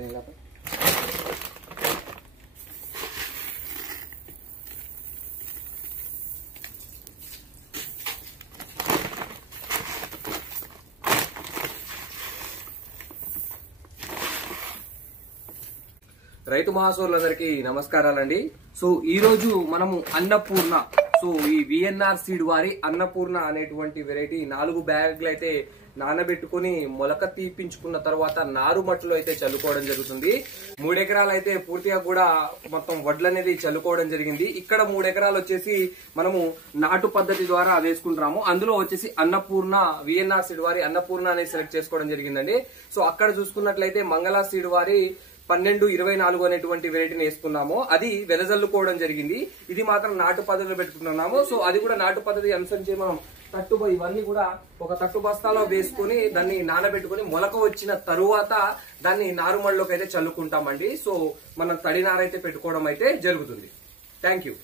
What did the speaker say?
రైతు మహాసోదరులందరికీ నమస్కారాలండి. సో ఈ రోజు మనము అన్నపూర్ణ, సో ఈ విఎన్ఆర్ సీడ్ వారి అన్నపూర్ణ అనేటువంటి వెరైటీ 4 బ్యాగులు అయితే నానబెట్టుకుని మొలక తీపించుకున్న తర్వాత నారు మట్టులో అయితే చల్లుకోవడం జరుగుతుంది. 3 ఎకరాలు అయితే పూర్తిగా కూడా మొత్తం వడ్లు అనేది చల్లుకోవడం జరిగింది. ఇక్కడ 3 ఎకరాలు వచ్చేసి మనము నాటు పద్ధతి ద్వారా వేసుకుంటున్నాము. అందులో వచ్చేసి అన్నపూర్ణ విఎన్ఆర్ సీడ్ వారి అన్నపూర్ణ అనేది సెలెక్ట్ చేసుకోవడం జరిగిందండి. సో అక్కడ చూసుకున్నట్లయితే మంగళ సీడ్ వారి 1224 అనేటువంటి వెరైటీని వేసుకున్నాము. అది వెదజల్లుకోవడం జరిగింది. ఇది మాత్రం నాటు పద్ధతిలో పెట్టుకున్నాము. సో అది కూడా నాటు పద్ధతి అనుసరించి మనం ఇవన్నీ కూడా ఒక తట్టు బస్తాలో వేసుకుని దాన్ని నానబెట్టుకుని మొలక వచ్చిన తరువాత దాన్ని నారుమడిలోకి అయితే చల్లుకుంటామండి. సో మనం తడి నారైతే పెట్టుకోవడం అయితే జరుగుతుంది. Thank you.